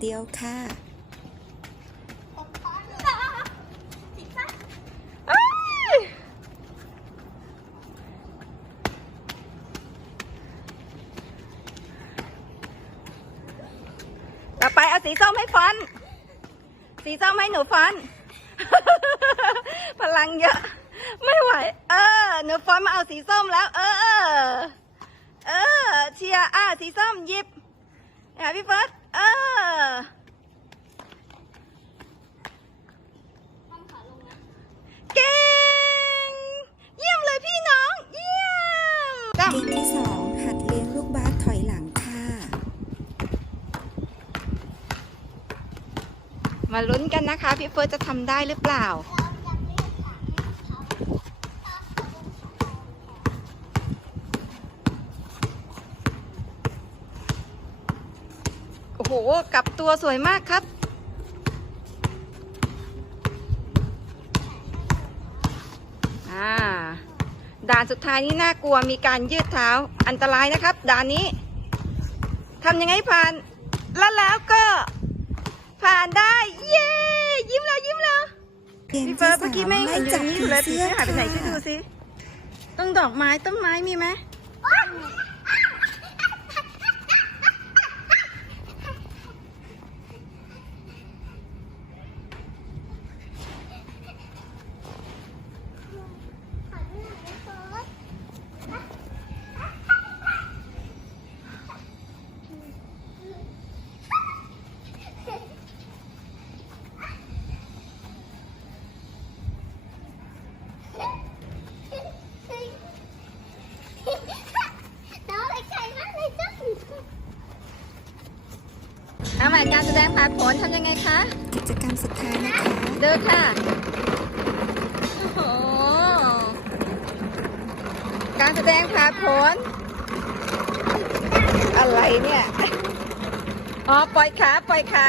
เดียวค่ะต่อไปเอาสีส้มให้ฟอน สีส้มให้หนูฟอน พลังเยอะ ไม่ไหว เออ หนูฟอนมาเอาสีส้มแล้ว เออ เออ เชียร์อะสีส้มหยิบ หาพี่เฟิร์สเออเก่ง เยี่ยมเลยพี่น้อง เยี่ยมเกมที่สองหัดเลี้ยงลูกบาสถอยหลังค่ะ มาลุ้นกันนะคะ พี่เฟิร์สจะทำได้หรือเปล่า โอ้ โหกลับตัวสวยมากครับ อ่า ด่านสุดท้ายนี้น่ากลัวมีการยืดเท้าอันตรายนะครับ ด่านนี้ทำยังไงให้ผ่าน แล้วแล้วก็ ผ่านได้ เย้ ยิ้มแล้วยิ้มแล้วเกมพี่ที่เฟิร์สสาเมื่อกี้มไม่ไม่เห็นอจับยู่นี่อผียู่เลยผีเสื้อหายไปไหนช่วยดูค่ะสิต้องดอกไม้ต้นไม้มีไหม เอาใหม่การแสดงผ่านผลทำยังไงคะ กิจกรรมสุดท้ายนะคะ เดินค่ะ โอ้โห การแสดงผ่านผล อะไรเนี่ย อ๋อ ปล่อยขา ปล่อยขา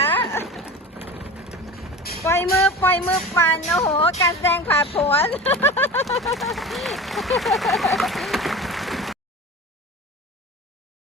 ปล่อยมือ ปล่อยมือปั่น โอ้โห การแสดงผ่านผล